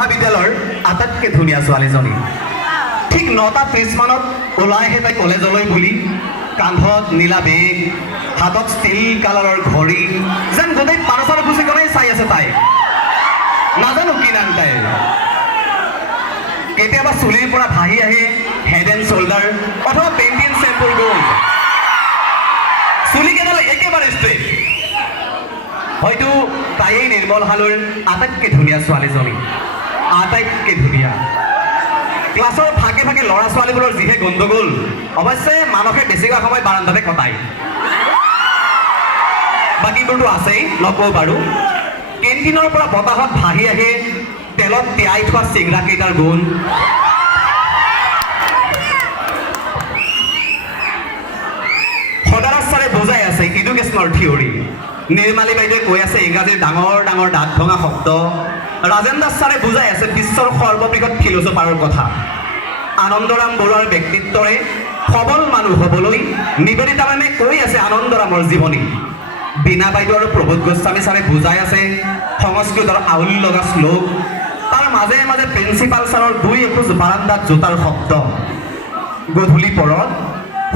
মহাবিদ্যালয়ৰ আটাইতকৈ ধুনীয়া ছোৱালীজনী ঠিক 9:30 মানত ওলাই আহে তাই কলেজলৈ বুলি কান্ধত নীলা বেগ হাতত ষ্টীল কালাৰৰ ঘড়ী যেন গোটেই পাৰচাৰ গুচি গ'লেই চাই আছে তাই নাজানো কি নাম তাই কেতিয়াবা চুলিৰ পৰা ভাহি আহে হেড এণ্ড শ্বল্ডাৰ অথবা পেইণ্টিং চেম্পুৰ গোল চুলি কেইডাল একেবাৰে ষ্ট্ৰেইট হয়তো তাইয়েই নিৰ্মল হালৈৰ আটাইতকৈ ধুনীয়া ছোৱালীজনী আটাইতকৈ ধুনীয়া ক্লাছৰ ভাগে ভাগে ল'ৰা ছোৱালীবোৰৰ যিহে গণ্ডগোল অৱশ্যে মানসে বেছিভাগ সময় বাৰান্দাতে কটায় বাকীবোৰতো আছেই নকওঁ বাৰু কেণ্টিনৰ পৰা বতাহত ভাহি আহে তেলত তিয়াই থোৱা চিংৰা কেইটাৰ গুণ সদাৰাজ ছাৰে বুজাই আছে এডুকেশ্যনৰ থিয়ৰী নিৰ্মালী বাইদেৱে কৈ আছে ইংৰাজীৰ ডাঙৰ ডাঙৰ দাঁত ভঙা শব্দ ৰাজেন দাস ছাৰে বুজাই আছে বিশ্বৰ সৰ্ববৃহৎ ফিলচফাৰৰ কথা আনন্দৰাম বৰুৱাৰ ব্যক্তিত্বৰে সবল মানুহ হ'বলৈ নিবেদিতা মেমে কৈ আছে আনন্দৰামৰ জীৱনী বীণা বাইদেউ আৰু প্ৰভোত গোস্বামী ছাৰে বুজাই আছে সংস্কৃতৰ আউল লগা শ্লোক তাৰ মাজে মাজে প্ৰিন্সিপাল ছাৰৰ 2 এখোজ বাৰান্দাত জোতাৰ শব্দ গধূলি পৰত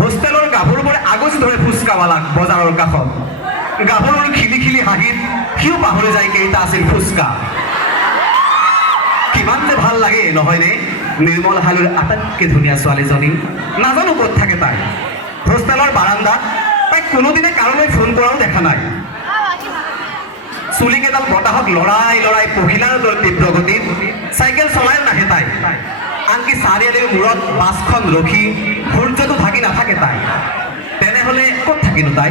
হোষ্টেলৰ গাভৰুবোৰে আগজ ধৰে ফুচকাৱালাক বজাৰৰ কাষত গাভৰুৰ খিলি খিলি হাঁহিত সিও পাহৰি যায় কেইটা আছিল ফুচকা কিমান যে ভাল লাগে নহয়নে নিৰ্মল হালৈৰ আটাইতকৈ ধুনীয়া ছোৱালীজনী নাজানো ক'ত থাকে তাই হোষ্টেলৰ বাৰান্দাত তাইক কোনোদিনে কাৰোলৈ ফোন কৰাও দেখা নাই চুলিকেইডাল বতাহত লৰাই লৰাই পহিলাৰ দৰে তীব্ৰ গতিত চাইকেল চলাই নাহে তাই আনকি চাৰিআলিৰ মূৰত বাছখন ৰখি সূৰ্যটো ঢাকি নাথাকে তাই তেনেহ'লে ক'ত থাকিনো তাই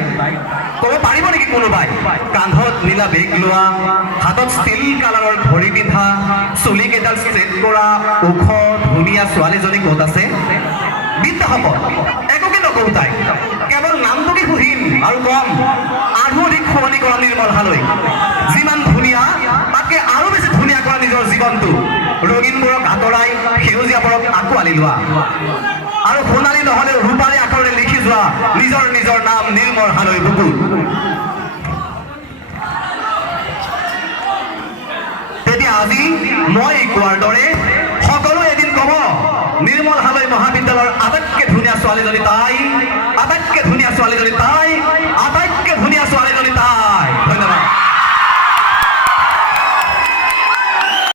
ক'ব পাৰিব নেকি কোনোবাই কান্ধত নীলা বেগ লোৱা হাতত ষ্টীল কালাৰৰ ঘড়ী পিন্ধা চুলিকেইডাল ষ্ট্ৰেট কৰা ওখ ধুনীয়া ছোৱালীজনী ক'ত আছে বিদ্যাসকল একোকে নকওঁ তাই কেৱল নামটোকে সুধিম আৰু কম আৰু অধিক সলনি কৰা নিৰ্মল হালৈ যিমান ধুনীয়া তাতকৈ আৰু বেছি ধুনীয়া কৰা নিজৰ জীৱনটো ৰঙীনবোৰক আঁতৰাই সেউজীয়াবোৰক আঁকোৱালি লোৱা আৰু সোণালী নহ'লেও ৰূপালী আখৰেৰে লিখি যোৱা নিজৰ নিজৰ নাম নিৰ্মল হালৈ বুকুত তেতিয়া আজি মই কোৱাৰ দৰে সকলো এদিন ক'ব নিৰ্মল হালৈ মহাবিদ্যালয়ৰ আটাইতকৈ ধুনীয়া ছোৱালীজনী তাই আটাইতকৈ ধুনীয়া ছোৱালীজনী তাই